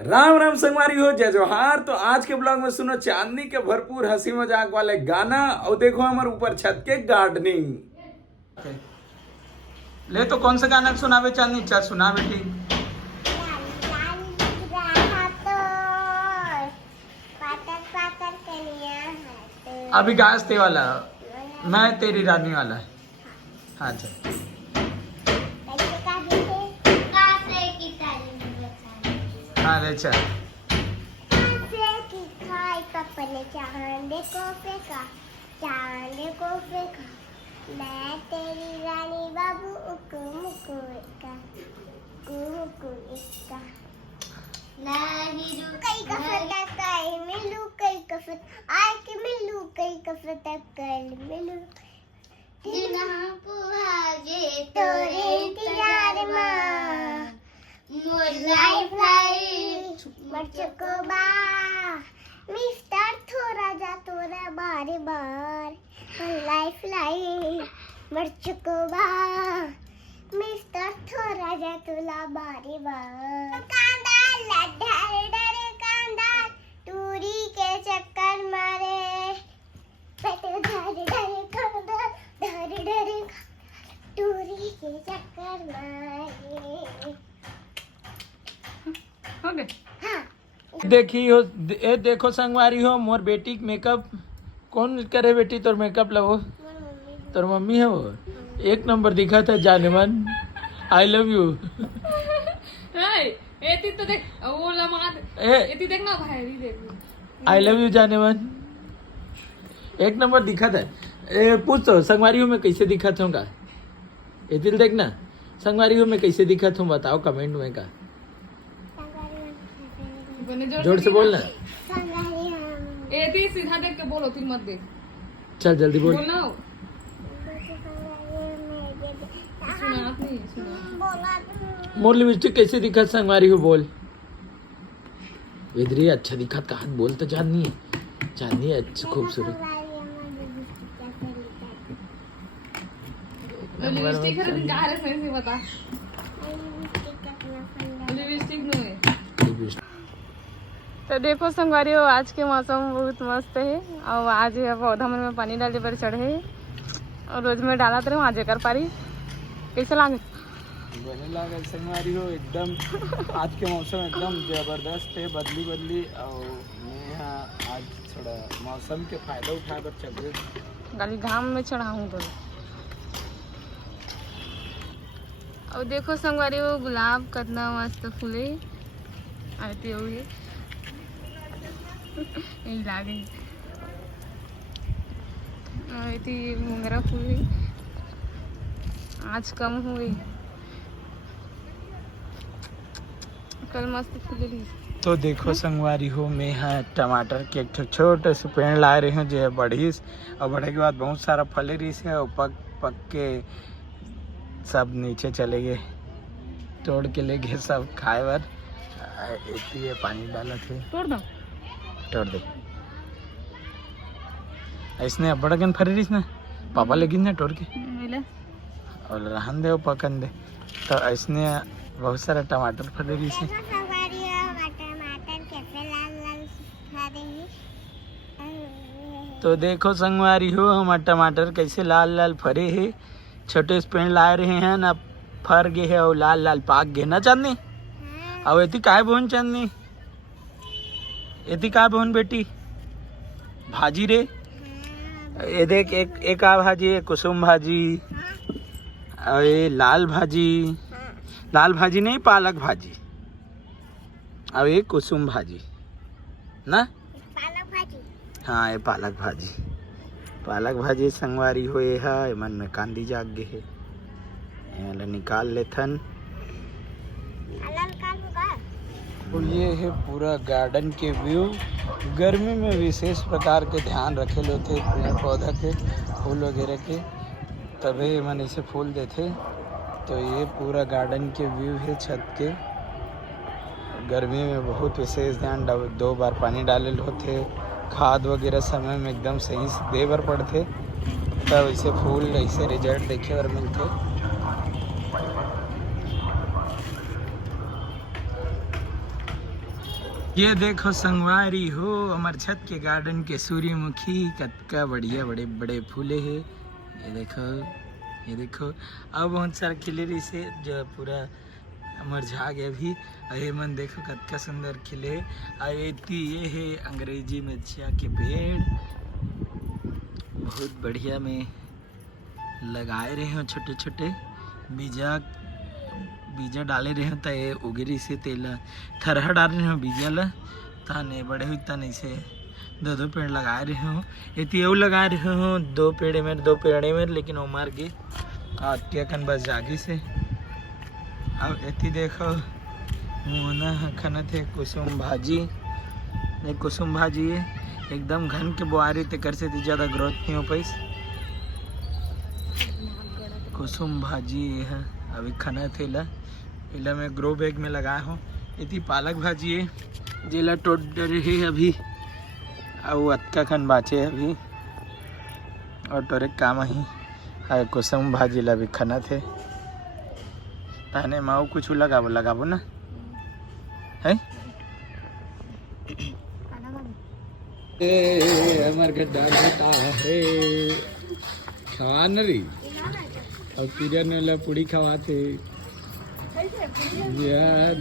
राम राम संगवारी हो, जय जोहार। तो आज के ब्लॉग में सुनो चांदनी के भरपूर हंसी मजाक वाले गाना और देखो हमारे ऊपर छत के गार्डनिंग। ले तो कौन सा गाना सुनावे चांदनी? चल सुना बेटी। अभी गाज ते वाला मैं तेरी रानी वाला। हाँ चल। हाँ ले चल। चांद को फेंका मैं तेरी रानी बाबू उकू मुकू का नहीं कई कफत कई मिलू कई कफत आए के मिलू कई कफत कल मिलू दिना पुहाजे तोरे इंतजार मां मोर लाइफ मचको बा मिस्टर थोड़ा जा तोरा बारे बार लाइफ मचको बा मिस्टर थोड़ा जा तोला बारे बार कांदा लड्डर डर कांदा टूरी के चक्कर मारे पेट धर डर कांदा धर डर टूरी के चक्कर मारे। हो गए? हाँ। देखी हो ए देखो संगवारी हो मोर बेटी मेकअप कौन करे बेटी? तोर मेकअप लगो तोर मम्मी है वो एक नंबर दिखा था जाने मन। I love you. एती तो देख वो लमाद एती देख ना भाई देख आई लव यू जाने मन एक नंबर दिखा था। पूछ तो संगवारी हो मैं कैसे दिखा था का? ये दिल देखना संगवारी हो मैं कैसे दिखा था बताओ कमेंट में का। जोर से बोलना। एती सीधा देख के बोलो तुम मत देख। चल जल्दी बोल। बोलना सुना नहीं सुना। मोर लिपस्टिक कैसे दिखा संगवारी हो बोल। इधर ही अच्छा दिखा का हाथ बोल तो जाननी है जाननी है अच्छा खूबसूरत। लिपस्टिक है तो क्या है सही से बता। लिपस्टिक नो है। तो देखो संगवारी हो आज के मौसम बहुत मस्त है और आज पौधा मन में पानी डाले पर चढ़े और रोज में डाला तो आज कर पारी कैसे लागे? बने लागे संगवारी हो एकदम आज के मौसम एकदम जबरदस्त है बदली बदली और मैं यहाँ आज थोड़ा मौसम के फायदा उठाकर चल रही गाली घाम में चढ़ा हूँ तो। और देखो संगवारी हो गुलाब कितना मस्त फूले आते हुए यही लागे घुंगरा फूल हुई आज कम हुई कल मस्त फूल रही। तो देखो संगवारी हो मैं यहाँ टमाटर के एक छोटे से पेड़ ला रही हूँ जो है बढ़ी और बढ़े के बाद बहुत सारा फल रही है और पक के सब नीचे चले गए तोड़ के ले गए सब खाए बार इतनी पानी डाला थे तोड़ दे इसने बड़ा गन फरी रही ना पापा लेकिन ना तोड़ के और रहन दे पकन दे तो इसने बहुत सारा टमाटर फरी रही से। तो देखो संगवारी हो हमारे टमाटर कैसे लाल लाल फरे है छोटे पेड़ ला रहे हैं ना फर गए है और लाल लाल पाक गए ना चांदनी। अब एती काय बोन चांदनी एती काय बोन बेटी भाजी रे ये देख एक आ भाजी है कुसुम भाजी और ये लाल भाजी नहीं पालक भाजी और ये कुसुम भाजी ना हाँ ये पालक भाजी संगवारी हो है मन में कांदी जाग गए है निकाल लेथन। और ये है पूरा गार्डन के व्यू। गर्मी में विशेष प्रकार के ध्यान रखे होते पेड़ पौधा के फूल वगैरह के तभी मन इसे फूल देते। तो ये पूरा गार्डन के व्यू है छत के। गर्मी में बहुत विशेष ध्यान 2 बार पानी डाले होते खाद वगैरह समय में एकदम सही से दे बर पड़ते तब ऐसे फूल ऐसे रिजल्ट देखे और मिलते। ये देखो संगवारी हो हमार छत के गार्डन के सूर्यमुखी कतका बढ़िया बड़े बड़े फूले है। ये देखो अब बहुत सारा खिले रही से जो पूरा मुरझा गया भी। ये मन देखो कतका सुंदर खिले। ये है अंग्रेजी मिर्चिया के पेड़, बहुत बढ़िया में लगाए रहे हो छोटे छोटे बीजा डाले रहे हो तो ये उगरी से तेला थरहा डाल रहे हो बीजा ला ताने बड़े हुई तने से दो पेड़ लगाए रहे हो। ये लगा रहे हो दो पेड़े में लेकिन वो मर गए क्या कन बस जागी से। अब एती देखो मोना खाना थे कुसुम भाजी है एकदम घन के बुआरी ते कर से ज़्यादा ग्रोथ नहीं हो पाई। कुसुम भाजी है अभी खाना थे इला में ग्रो बैग में लगाया हूँ। इतनी पालक भाजी है जिला टोट रही है अभी और अतका खन बाचे अभी और टोरे काम ही है। कुसुम भाजी ला भी खाना थे ताने माओ कुछ लगाबो ना है। हमार गड्ढा घटा है खवा न रही और किरण वाला पूड़ी खवाते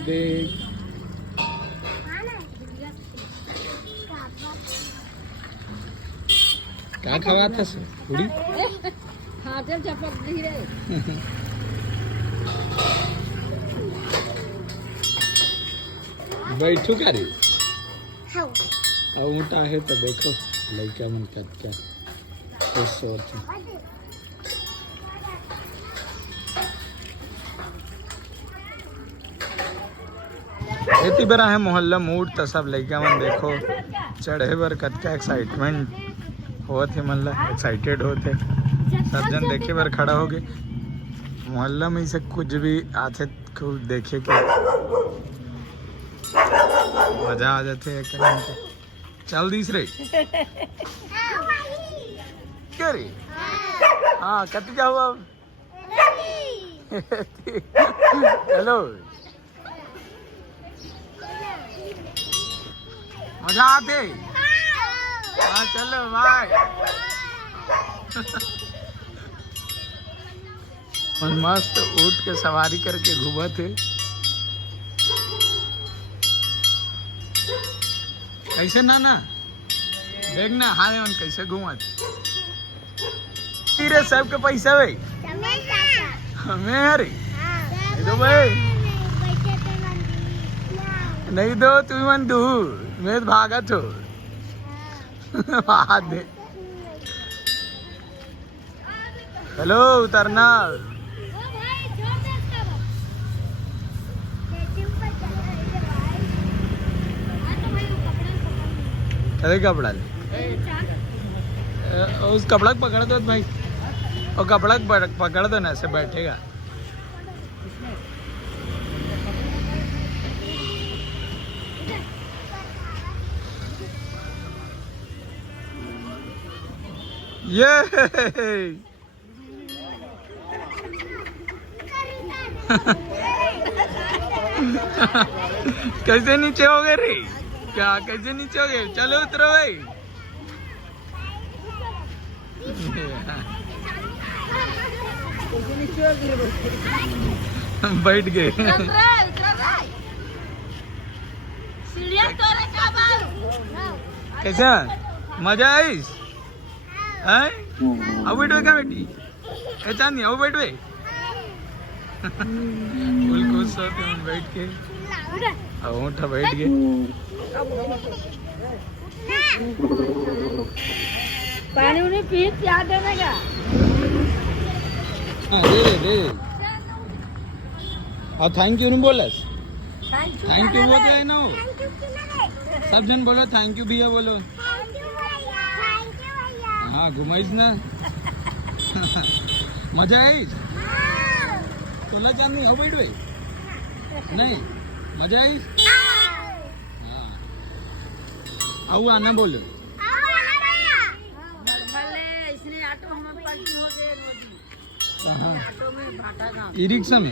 देख क्या खवाता सो पूड़ी बैठू का रे और ऊँटा है तो देखो लड़का मन क्या सोच इतनी बड़ा है मोहल्ला मूड तो सब लड़का मन देखो चढ़े बर कतका एक्साइटमेंट होते मतलब एक्साइटेड होते सब जन देखे बर खड़ा हो गए। मोहल्ला में से कुछ भी आते खूब देखे के मजा आ जाते है। चल दूसरे क्या रे हाँ कत क्या हुआ हेलो मजा आते हाँ चलो भाई मस्त ऊँट के सवारी करके घूमा थे। कैसे नाना देखना हाँ कैसे घूमा तेरे सब के पैसा भाई हमें अरे दो भाई नहीं दो तुम मन दू मैं भागा तो दे हेलो उतरना अरे कपड़ा ले उस कपड़ा को पकड़ दो भाई और कपड़ा पकड़ दो ना ऐसे बैठेगा। ये कैसे नीचे हो गए रे क्या कैसे नीचे हो गए चलो उतरो भाई बैठ गए कैसा मजा आई अब बैठो क्या बेटी ऐसा नहीं अब बैठो फुल खुश होते हम बैठ के अब उठा बैठ गए। पानी उन्हें पी क्या देने का दे और थैंक यू नहीं बोला थैंक यू बोलते है ना वो सब जन बोलो थैंक यू भैया बोलो हाँ घुमाइस ना मजा आई तोला चांदी हो बैठ भाई नहीं मजा आई हाँ आओ आना बोलो ई रिक्शा में